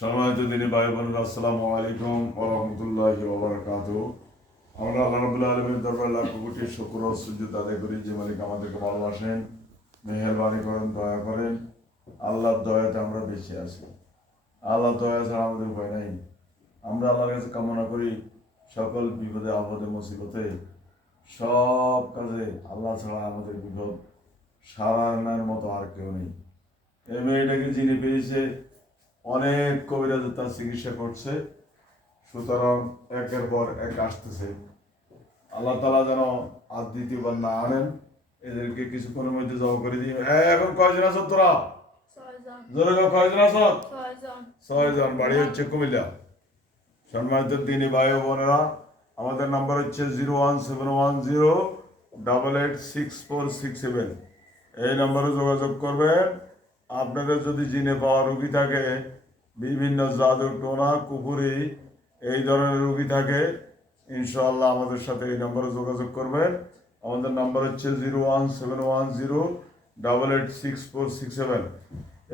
সম্মানিত দিনী ভাই বোনেরা, আসসালামু আলাইকুম ওয়া রাহমাতুল্লাহি ওয়া বারাকাতুহু। আমরা আল্লাহ রাব্বুল আলামিনের দরবারে লাখ কোটি শুকর ও সুজুদ আদায় করি যে মালিক আমাদেরকে ভালোবাসেন, মেহেরবানি করেন, দয়া করেন। আল্লাহর দয়াতে আমরা বেঁচে আছি। আল্লাহর দয়া ছাড়া আমাদের উপায় নাই। আমরা আল্লাহর কাছে কামনা করি সকল বিপদে আপদে মুসিবতে সব কাজে আল্লাহ ছাড়া আমাদের বিপদ সারানোর মতো আর কেউ নেই। এই মেয়েটাকে যিনি পেয়েছে অনেক কবিরাজ তার চিকিৎসা করছে, সুতরাং একের পর এক আসতেছে। আল্লাহ তাআলা যেন আর দ্বিতীয়বার না আনেন, এদেরকে কিছুক্ষণের মধ্যে জমা করে দিই। এখন কয়জন আছো তোরা? জোরে কয়জন আছো? 6 জন। বাড়ি হচ্ছে কুমিল্লা। সম্মানিত দিনী ভাই ও বোনেরা, আমাদের নাম্বার হচ্ছে 01710886467। এই নম্বরে যোগাযোগ করবেন। আপনাদের যদি জিনে পাওয়া রোগী থাকে, বিভিন্ন জাদু টোনা কুপুরি এই ধরনের রোগী থাকে, ইনশাআল্লাহ আমাদের সাথে এই নম্বরে যোগাযোগ করবেন। আমাদের নাম্বার হচ্ছে 01710886467।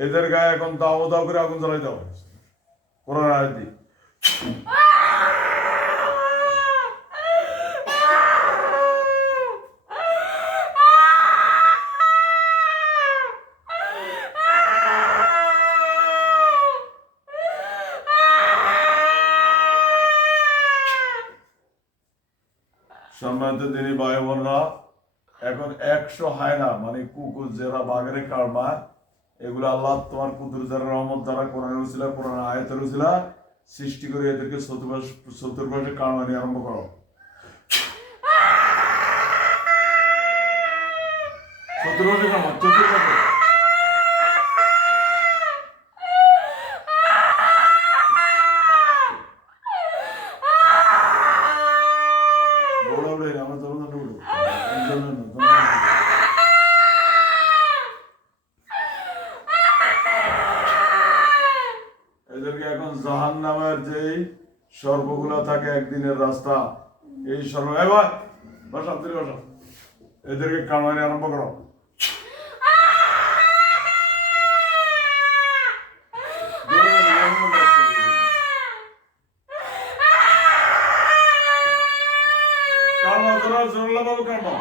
এদের গায়ে এখন দাও দাও করে আগুন জ্বালাই দাও কোরআন আয়াত দিয়ে। সম্মানিত দিনী ভাই বোনরা, এখন 100 হায়না মানে কুকুর যারা বাঘের কারমা, এগুলো আল্লাহ তোমার কুদরতের রহমত দ্বারা কোরআনের উসিলা কোরআন আয়াতের উসিলা সৃষ্টি করে এদেরকে চতুর্পাশে কারমানি আরম্ভ করো। চতুর্পাশে এদেরকে এখন জাহান্নামের যেই সর্বগুলা থাকে একদিনের রাস্তা, এই সর্ব এবার বসা বসা এদেরকে কামানি আরম্ভ করো। কামা তোরা জোরলা বাবু কামা।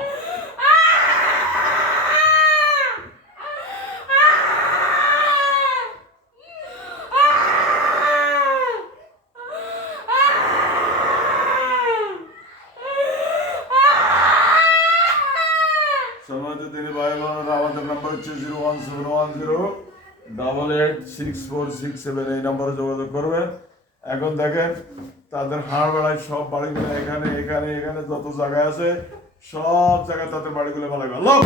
সম্মানিত দিনী ভাই বোনেরা, আমাদের নাম্বার হচ্ছে 01710886467। এই নম্বরে যোগাযোগ করবেন। এখন দেখেন তাদের হাড় বেড়ায় সব বাড়িগুলো এখানে এখানে এখানে যত জায়গায় আছে সব জায়গায় তাদের বাড়িগুলো বানাবে। আল্লাহ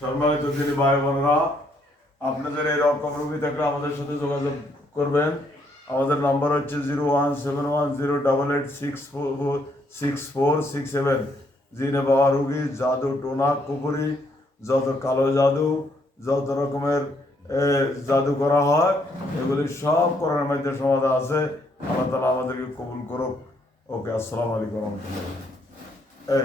সম্মানিত দিনী ভাই বোনেরা, আপনাদের এরকম রোগী থাকলে আমাদের সাথে যোগাযোগ করবেন। আমাদের নাম্বার হচ্ছে 01710886467। জিনে বাবা রোগী, জাদু টোনা কুপুরি, যত কালো জাদু, যত রকমের জাদু করা হয়, এগুলি সব করার মধ্যে সমাধান আছে। আল্লাহ তাআলা আমাদেরকে কবুল করুক। ওকে, আসসালামু আলাইকুম রহমতুল্লাহ।